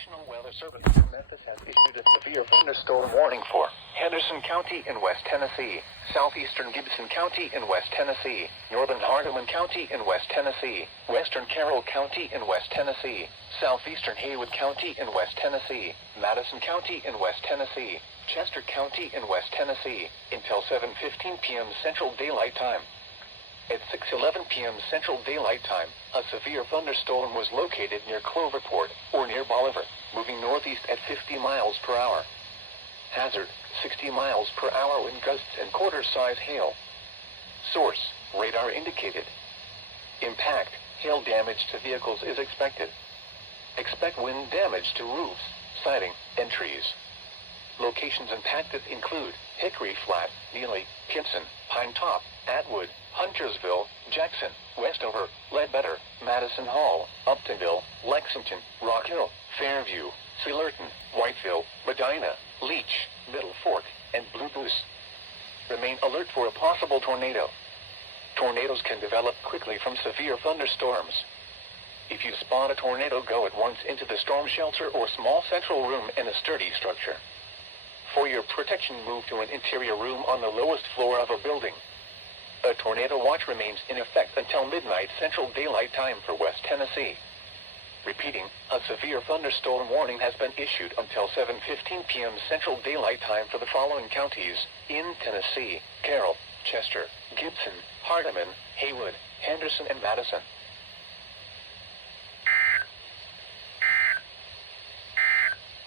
National Weather Service in Memphis has issued a severe thunderstorm warning for Henderson County in West Tennessee, southeastern Gibson County in West Tennessee, northern Hardeman County in West Tennessee, western Carroll County in West Tennessee, southeastern Haywood County in West Tennessee, Madison County in West Tennessee, Chester County in West Tennessee, until 7:15 p.m. Central Daylight Time. At 6:11 p.m. Central Daylight Time, a severe thunderstorm was located near Cloverport, or near Bolivar, moving northeast at 50 miles per hour. Hazard, 60 miles per hour wind gusts and quarter-size hail. Source, radar indicated. Impact, hail damage to vehicles is expected. Expect wind damage to roofs, siding, and trees. Locations impacted include Hickory Flat, Neely, Pinson, Pine Top, Atwood, Huntersville, Jackson, Westover, Ledbetter, Madison Hall, Uptonville, Lexington, Rock Hill, Fairview, Sillerton, Whiteville, Medina, Leech, Middle Fork, and Blue Goose. Remain alert for a possible tornado. Tornadoes can develop quickly from severe thunderstorms. If you spot a tornado, go at once into the storm shelter or small central room in a sturdy structure. For your protection, move to an interior room on the lowest floor of a building. A tornado watch remains in effect until midnight Central Daylight Time for West Tennessee. Repeating, a severe thunderstorm warning has been issued until 7:15 p.m. Central Daylight Time for the following counties in Tennessee: Carroll, Chester, Gibson, Hardeman, Haywood, Henderson, and Madison.